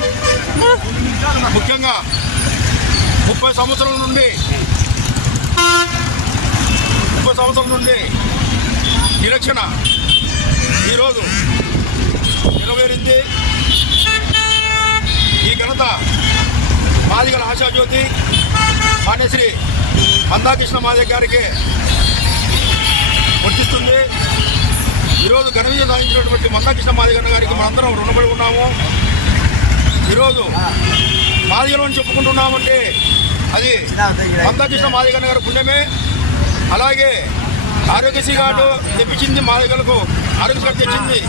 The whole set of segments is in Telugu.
తెలియజేస్తున్నాం. ముఖ్యంగా 30 సంవత్సరాల నుండి నిరక్షణ ఈరోజు నెరవేరింది. ఈ ఘనత మాదిగల ఆశాజ్యోతి మాన్యశ్రీ మందాకృష్ణ మాదిగ గారికి వర్తిస్తుంది. ఈరోజు ఘన విజయం సాధించినటువంటి మందాకృష్ణ మాదిగన్న గారికి మనందరం రుణపడి ఉన్నాము. ఈరోజు మాదిగలు అని చెప్పుకుంటున్నామంటే అది మందాకృష్ణ మాదిగన్న గారి పుణ్యమే. అలాగే ఆరోగ్యశ్రీ కార్డు తెప్పించింది మాదిగలకు, ఆరోగ్యశ్రీ కార్డు తెచ్చింది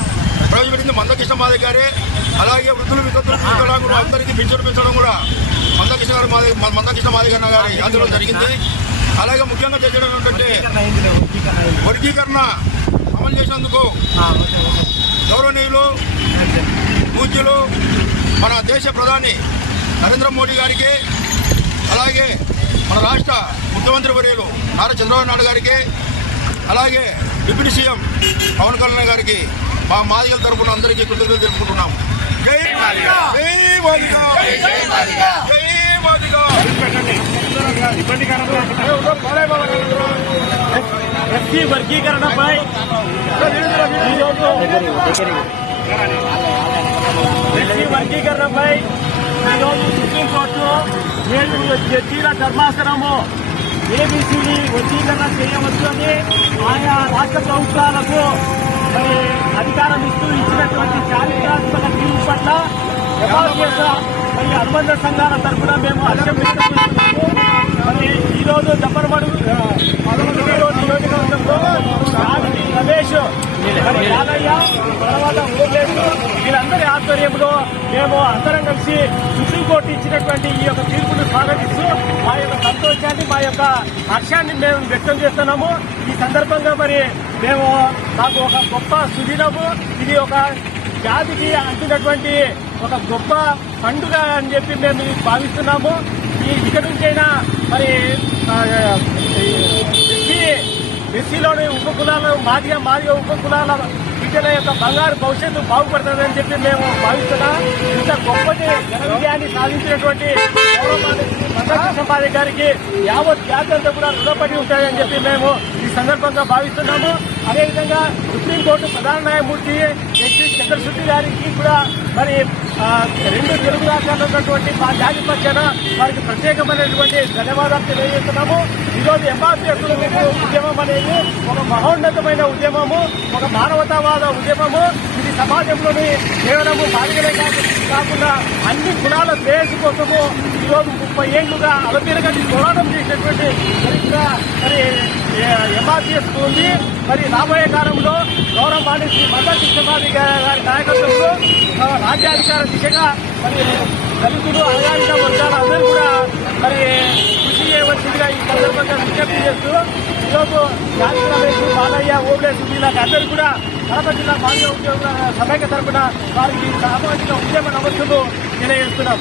ప్రవేశపెట్టింది మందాకృష్ణ మాదిగ గారే. అలాగే వృద్ధులు వికలాంగులు అందరికీ పింఛను పెంచడం కూడా మందాకృష్ణ మాదిగన్న గారి యాత్రలో జరిగింది. అలాగే ముఖ్యంగా తెలియడం ఏంటంటే వర్గీకరణ అమలు చేసినందుకు గౌరవనీయులు పూజ్యులు మన దేశ ప్రధాని నరేంద్ర మోడీ గారికి, అలాగే మన రాష్ట్ర ముఖ్యమంత్రి వర్యులు నారా చంద్రబాబు నాయుడు గారికి, అలాగే డిప్యూటీ సీఎం పవన్ కళ్యాణ్ గారికి మా మాదిగల తరపున అందరికీ కృతజ్ఞతలు తెలుపుకుంటున్నాం. జై మాదిగా, జై మాదిగా, జై మాదిగా, జై మాదిగా. ఎస్సీ వర్గీకరణపై ఈరోజు సుప్రీంకోర్టు 7 జడ్జీల ధర్మాసనము ఏబీసీని వర్గీకరణ చేయవచ్చు అని ఆయా రాష్ట్ర ప్రభుత్వాలకు అధికారం ఇచ్చినటువంటి చారిత్రాత్మక తీర్పు పట్ల మరి అనుబంధ సంఘాల తరఫున మేము అసెంబ్లీస్తున్నాము. మరి ఈరోజు జబ్బర్మడు నియోజకవర్గంలో రమేష్, యాదయ్య, తర్వాత వీళ్ళందరి ఆధ్వర్యంలో మేము అందరం కలిసి సుప్రీంకోర్టు ఇచ్చినటువంటి ఈ యొక్క తీర్పును స్వాగతిస్తూ మా యొక్క సంతోషాన్ని, మా యొక్క హర్షాన్ని మేము వ్యక్తం చేస్తున్నాము. ఈ సందర్భంగా మరి మేము నాకు ఒక గొప్ప సుదినము, ఇది ఒక జాతికి అంటినటువంటి ఒక గొప్ప పండుగ అని చెప్పి మేము భావిస్తున్నాము. ఇక నుంచైనా మరి ఎస్సీలోని ఉపకులాల మాదిగ ఉపకులాల బిడ్డల యొక్క బంగారు భవిష్యత్తు బాగుపడుతుందని చెప్పి మేము భావిస్తున్నాం. ఇంత గొప్పటి ఘన విజయాన్ని సాధించినటువంటి మందాకృష్ణ మాదిగ గారికి యావత్ జాతి అంతా కూడా రుణపడి ఉంటాయని చెప్పి మేము ఈ సందర్భంగా భావిస్తున్నాము. అదేవిధంగా సుప్రీంకోర్టు ప్రధాన న్యాయమూర్తి జస్టిస్ చంద్రశెట్టి గారికి కూడా మరి 2 తెలుగు రాష్ట్రాల్లో ఉన్నటువంటి మా జాతి పక్షాన వారికి ప్రత్యేకమైనటువంటి ధన్యవాదాలు తెలియజేస్తున్నాము. ఈరోజు ఎంఆర్పీఎస్ ఉద్యమం అనేది ఒక మహోన్నతమైన ఉద్యమము, ఒక మానవతావాద ఉద్యమము. ఇది సమాజంలోని కేవలం మాదిగలే కాకుండా అన్ని కులాల శ్రేయస్సు కోసము ఈరోజు 30 ఏళ్లుగా అలబీరగట్టి పోరాటం చేసినటువంటి చరిత్ర మరి ఎంఆర్పీఎస్ ఉంది. మరి రాబోయే కాలంలో గౌరవ మాన్యశ్రీ మందాకృష్ణ మాదిగ గారి నాయకత్వంలో రాజ్యాధికార దిశగా మరి దళితులు, అణగారిన వర్గాలు అందరూ కూడా మరి కృషి చేయవలసిందిగా ఈ సందర్భంగా విజ్ఞప్తి చేస్తూ ఈరోజు రమేష్, బాలయ్య, ఓబ్లేసు వీళ్ళకి అందరూ కూడా కడప జిల్లా మాదిగ ఉద్యోగుల సమైక్య తరపున వారికి సామాజిక ఉద్యమ నమస్సులు తెలియజేస్తున్నాం.